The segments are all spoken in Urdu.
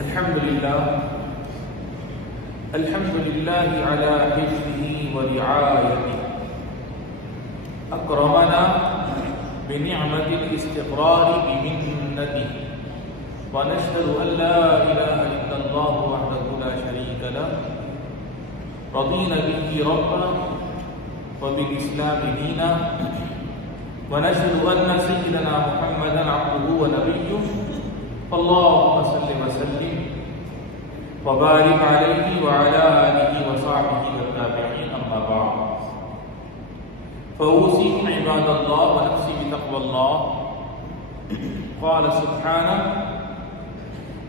الحمد لله على حفظه ورعايته أكرمنا بنعمة الاستقرار بمنته ونشهد أن لا إله إلا الله وحده لا شريك له رضينا به ربا وبالإسلام دينا ونشهد أن سيدنا محمدا عبده ونبيه اللهم صل وسلم وبارك عليه وعلى آله وصحبه والتابعين أما بعد فأوصيكم عباد الله ونفسي بتقوى الله قال سبحانه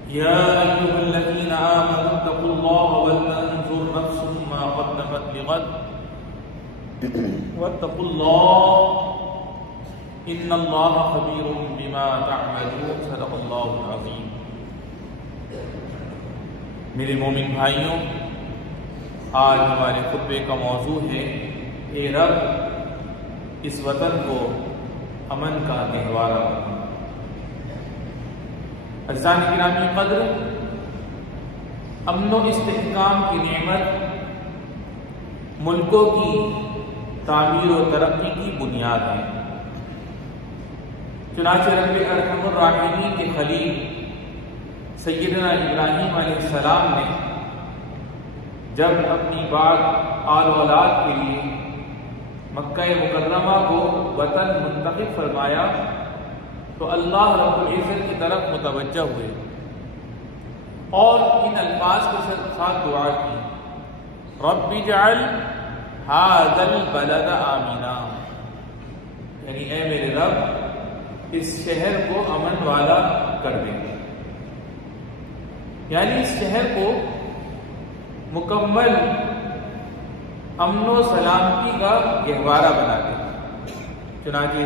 يا أيها الذين آمنوا اتقوا الله ولتنظر نفس ما قدمت لغد واتقوا الله ان اللہ خبیر بما تعملون صدق اللہ العظیم۔ میرے مومن بھائیوں، آج ہمارے خطبے کا موضوع ہے اے رب اس وطن کو امن کا گہوارہ بنا۔ عزیزان گرامی قدر، امن و استحکام کی نعمت ملکوں کی تعمیر و ترقی کی بنیاد ہے۔ چنانچہ رب ارحم الراحمین کے خلیل سیدنا ابراہیم علیہ السلام نے جب اپنی بات آل اولاد کے لیے مکہ مکرمہ کو وطن منتخب فرمایا تو اللہ رب العزت کی طرف متوجہ ہوئے اور ان الفاظ کے ساتھ دعا کی، رب اجعل ھذا البلد آمنا، یعنی اے میرے رب اس شہر کو امن والا کر دیں، یعنی اس شہر کو مکمل امن و سلامتی کا گہوارہ بنا دیں۔ چنانچہ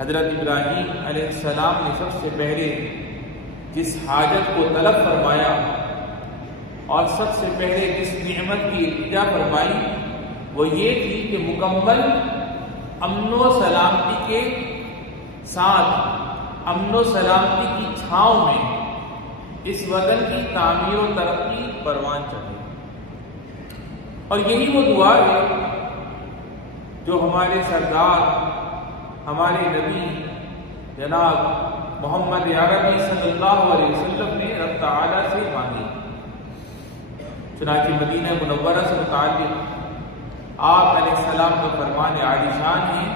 حضرت ابراہیم علیہ السلام نے سب سے پہلے جس حاجت کو طلب فرمایا اور سب سے پہلے جس نعمت کی التجا فرمائی وہ یہ تھی کہ مکمل امن و سلامتی کے ساتھ امن و سلامتی کی چھاؤں میں اس وطن کی تعمیر و ترقی پروان چڑھے۔ اور یہی وہ دعا ہے جو ہمارے سردار ہمارے نبی جناب محمد عربی صلی اللہ علیہ وسلم نے رب تعالی سے مانگی۔ چنانچہ مدینہ منورہ سے متعلق آپ علیہ السلام کا فرمان عالی شان ہے،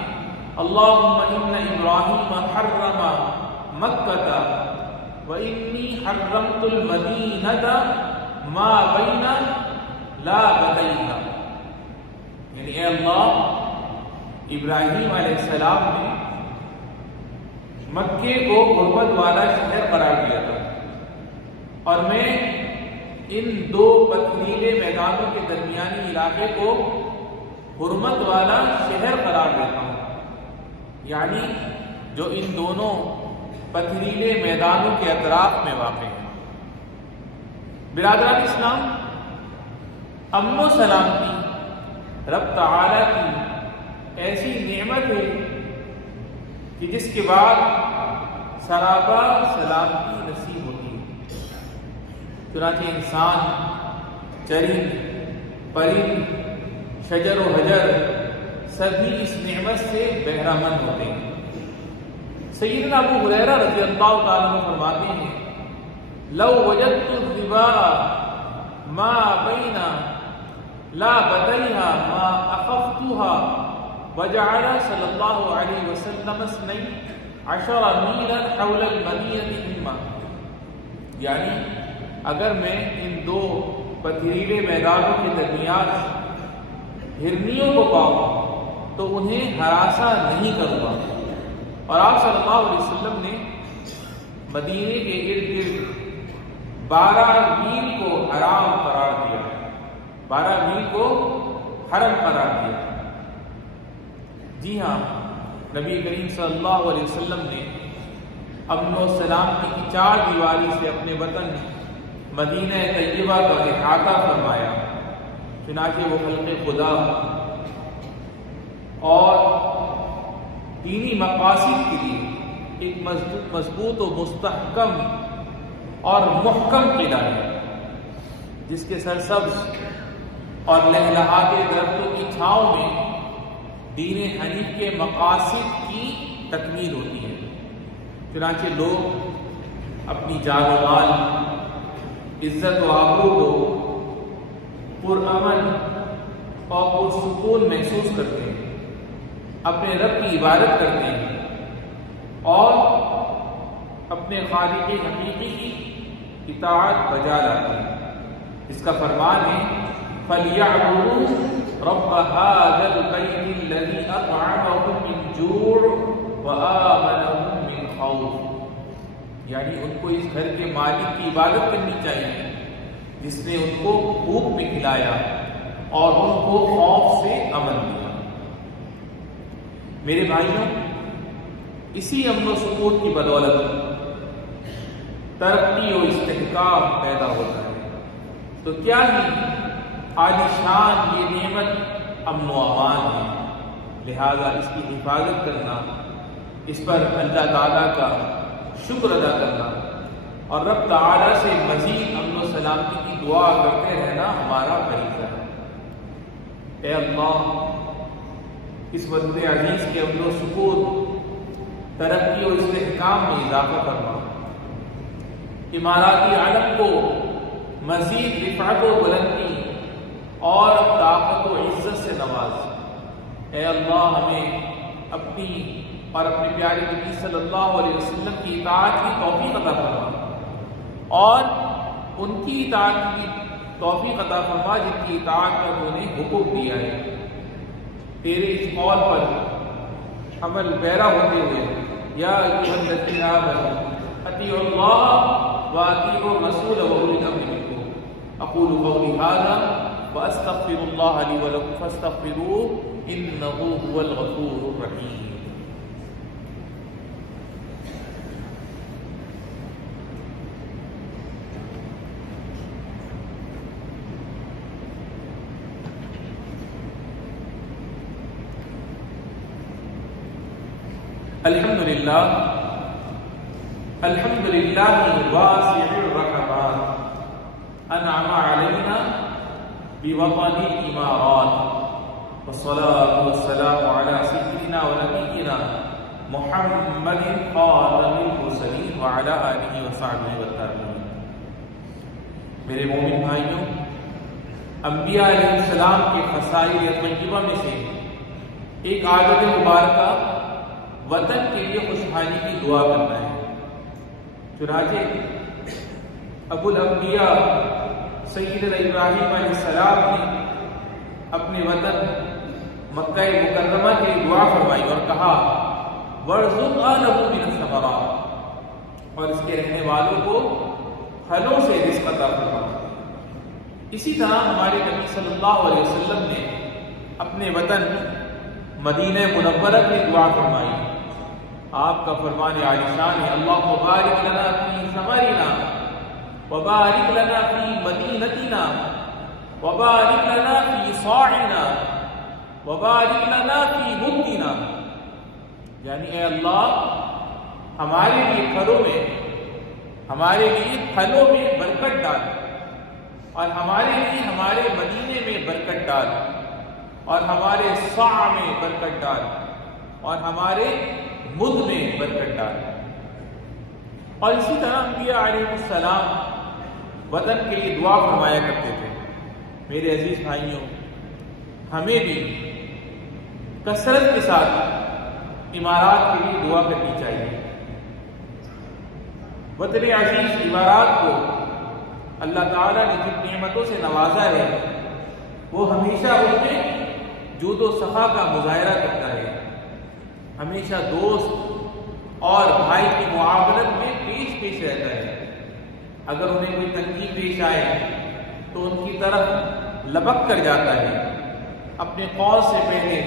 اللہم ان ابراہیم حرم مکہ وانی حرمت المدینہ ما بین لابتیہا، یعنی اے اللہ ابراہیم علیہ السلام نے مکے کو غربت والا شہر قرار دیا تھا اور میں ان دو پتھریلے میدانوں کے درمیانی علاقے کو حرمت والا شہر قرار دیتا ہوں، یعنی جو ان دونوں پتھریلے میدانوں کے اطراف میں واقع ہے۔ برادران اسلام، امن و سلامتی رب تعالی کی ایسی نعمت ہے کہ جس کے بعد سرابا سلامتی نصیب ہوتی ہے۔ چنانچہ انسان، چرند، پرند، شجر و حجر سبھی اس نعمت سے بہرہ مند ہوتے ہیں۔ سیدنا ابو ہریرہ رضی اللہ تعالیٰ عنہ فرماتے ہیں، لو وجدت الظباء ما بین لابتیہا ما اخفتها وجعل صلی اللہ علیہ وسلم 12 میلا حول المدینہ حما، یعنی اگر میں ان دو پتھریلے میدانوں کے درمیان ہرنیوں کو پاؤں تو انہیں ہراساں نہیں کروں گا۔ اور آپ صلی اللہ علیہ وسلم نے مدینے کے ارد گرد 12 میل کو حرام قرار دیا، 12 میل کو حرم قرار دیا۔ جی ہاں، نبی کریم صلی اللہ علیہ وسلم نے امن و سلامتی کی 4 دیواری سے اپنے وطن مدینہ طیبہ کا احاطہ فرمایا۔ چنانچہ وہ خلق خدا اور دینی مقاصد کے لیے ایک مضبوط و مستحکم اور محکم قلعہ ہے جس کے سرسبز اور لہلہاتے درختوں کی چھاؤں میں دین حنیف کے مقاصد کی تکمیل ہوتی ہے۔ چنانچہ لوگ اپنی جان و مال، عزت و آبرو کو پرامن اور پرسکون محسوس کرتے ہیں، اپنے رب کی عبادت کرتے ہیں اور اپنے خالق حقیقی کی اطاعت بجا لاتے ہیں۔ اس کا فرمان ہے فَلْيَعْبُدُوا رَبَّ هَٰذَا الْبَيْتِ الَّذِي أَطْعَمَهُم مِّن جُوعٍ وَآمَنَهُم مِّن خَوْفٍ، یعنی ان کو اس گھر کے مالک کی عبادت کرنی چاہیے جس نے ان کو بھوک میں کھلایا اور ان کو خوف سے امن دیا۔ میرے بھائیوں، اسی امن و سکون کی بدولت ترقی و استحکام پیدا ہوتا ہے۔ تو کیا ہی عالیشان یہ نعمت امن و امان ہے، لہذا اس کی حفاظت کرنا، اس پر اللہ تعالیٰ کا شکر ادا کرنا اور رب تعالیٰ سے مزید امن و سلامتی کی دعا کرتے رہنا ہمارا فریضہ ہے۔ اے اللہ، اس وطن عزیز کے امن و سکون، ترقی اور استحکام میں اضافہ کرنا، اماراتی عالم کو مزید رفعت و بلندی اور طاقت و عزت سے نواز۔ اے اللہ، ہمیں اپنی اور اپنے پیارے نبی صلی اللہ علیہ وسلم کی اطاعت کی توفیق عطا فرما اور ان کی اطاعت کی توفیق عطا فرما جن کی اطاعت کا تو نے حکم دیا ہے۔ تیرے اس قول پر عمل پیرا ہوتے ہوئے یا ایھا الذین آمنوا اطیعوا اللہ واطیعوا الرسول واولی الامر منکم۔ اقول قولی ھذا واستغفر اللہ لی ولکم فاستغفروہ انہ ھو الغفور الرحیم۔ الحمدللہ واسع الرحمات انعم علینا بوطن الامارات والصلاة والسلام علی سیدنا و نبینا محمد خاتم المرسلین وعلی آلہ وصحبہ والتابعین۔ میرے مومن بھائیوں، انبیاء علیہ السلام کے خصائل طیبہ میں سے ایک عادت مبارکہ وطن کے لیے خوشحالی کی دعا کرنا ہے۔ چنانچہ ابو الانبیاء سیدنا ابراہیم علیہ السلام نے اپنے وطن مکہ مکرمہ کے دعا فرمائی اور کہا وَارْزُقْ أَهْلَهُ مِنَ الثَّمَرَاتِ، اور اس کے رہنے والوں کو پھلوں سے رزق عطا فرما۔ اسی طرح ہمارے نبی صلی اللہ علیہ وسلم نے اپنے وطن مدینہ منورہ کی دعا فرمائی۔ آپ کا فرمان عالیشان ہے اللہم بارک لنا فی ثمرنا وبارک لنا فی مدینتنا وبارک لنا فی صاعنا وبارک لنا فی مدنا، یعنی اے اللہ ہمارے لیے پھلوں میں برکت ڈال اور ہمارے لیے ہمارے مدینے میں برکت ڈال اور ہمارے صاع میں برکت ڈال اور ہمارے مد میں برکت ڈال۔ اور اسی طرح انبیاء علیہ السلام وطن کے لیے دعا فرمایا کرتے تھے۔ میرے عزیز بھائیوں، ہمیں بھی کثرت کے ساتھ امارات کے لیے دعا کرنی چاہیے۔ وطن عزیز امارات کو اللہ تعالیٰ نے جن نعمتوں سے نوازا ہے وہ ہمیشہ اس میں جود و سخا کا مظاہرہ کرتا ہے، ہمیشہ دوست اور بھائی کی معاونت میں پیش رہتا ہے۔ اگر انہیں کوئی تنگی پیش آئے تو ان کی طرف لبک کر جاتا ہے، اپنے قول سے پہلے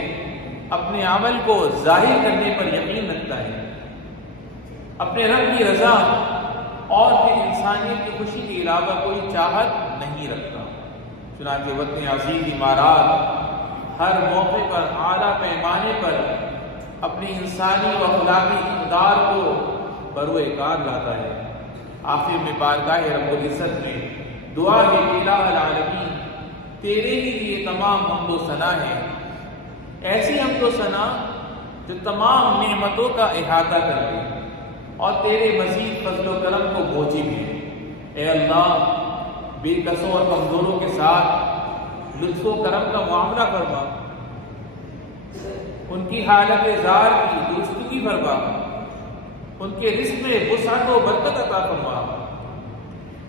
اپنے عمل کو ظاہر کرنے پر یقین رکھتا ہے، اپنے رب کی رضا اور پھر انسانیت کی خوشی کے علاوہ کوئی چاہت نہیں رکھتا۔ چنانچہ وطن عزیز امارات ہر موقع پر اعلیٰ پیمانے پر اپنی انسانی و اخلاقی اقدار کو بروئے کار لاتا ہے، آخر میں بارگاہ رب العزت میں دعا ہے الہ العالمین تیرے ہی لیے تمام حمد و ثنا ہے، ایسی حمد و ثنا جو تمام نعمتوں کا احاطہ کر دے اور تیرے مزید فضل و کرم کو موجب ہے۔ اے اللہ بے کسوں اور کمزوروں کے ساتھ لطف و کرم کا معاملہ فرما، ان کی حالت زار کی درستگی فرما، ان کے رزق میں وسعت و برکت عطا فرما،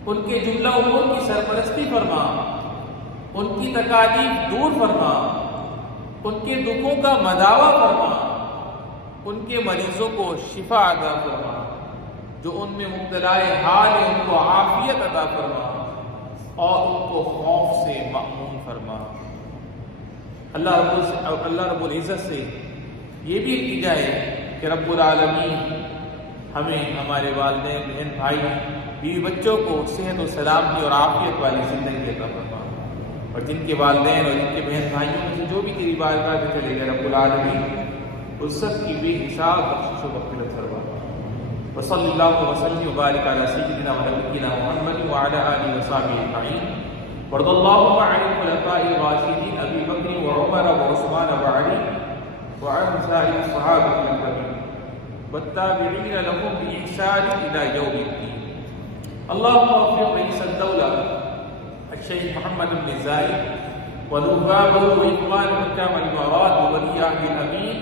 ان کے جملہ امور کی سرپرستی فرما، ان کی تکالیف دور فرما، ان کے دکھوں کا مداوع فرما، ان کے مریضوں کو شفا عطا فرما، جو ان میں مبتلا حال ہے ان کو عافیت عطا فرما اور ان کو خوف سے مأمون فرما۔ اللہ رب العزت سے یہ بھی التجا ہے کہ رب العالمین ہمیں، ہمارے والدین، بہن بھائی، بیوی بچوں کو صحت و سلامتی اور عافیت والی زندگی عطا فرما، اور جن کے والدین اور جن کے بہن بھائیوں میں سے جو بھی تیری بارگاہ میں چلے گئے رب العالمین اس سب کی بے حساب بخشش و مغفرت فرما۔ وصلی اللہ وسلم وبارک علی سیدنا ونبینا محمد وعلی آلہ وصحبہ اجمعین، وارض اللہم عن الخلفاء الراشدین ابی بکر وعمر وعثمان وعلی وعن سائر الصحابہ اجمعین والتابعین لهم بإحسان إلى يوم الدين۔ اللهم وفق رئیس الدولہ الشیخ محمد بن زاید ونوابه وإخوان حكام الإمارات وولي عهد الأمين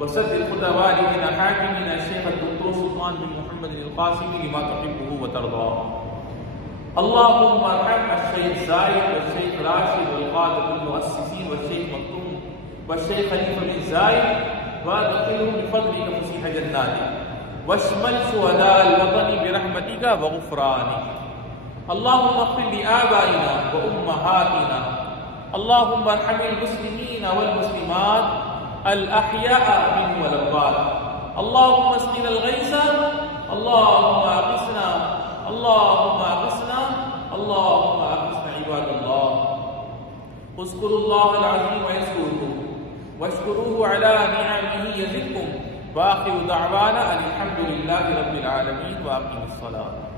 وسدد خطواتنا حاكمنا الشيخ الدكتور سلطان بن محمد القاسمي لما تحبه وترضاه۔ اللهم ارحم الشيخ زايد والشيخ راشد والقادة المؤسسين والشيخ مكتوم والشيخ خليفة بن زايد وادخلهم بفضلك فسيح جناتك واشمل شهداء الوطن برحمتك وغفرانك۔ اللهم اغفر لآبائنا وأمهاتنا، اللهم ارحم المسلمين والمسلمات الأحياء منهم والأموات، اللهم اسقنا الغيث، اللهم أغثنا، اللهم أغثنا، اللهم أغثنا عباد الله۔ اذكروا الله العظيم يذكركم واشكروه على نعمه يزدكم، وآخر دعوانا أن الحمد لله رب العالمين، وأقم الصلاة۔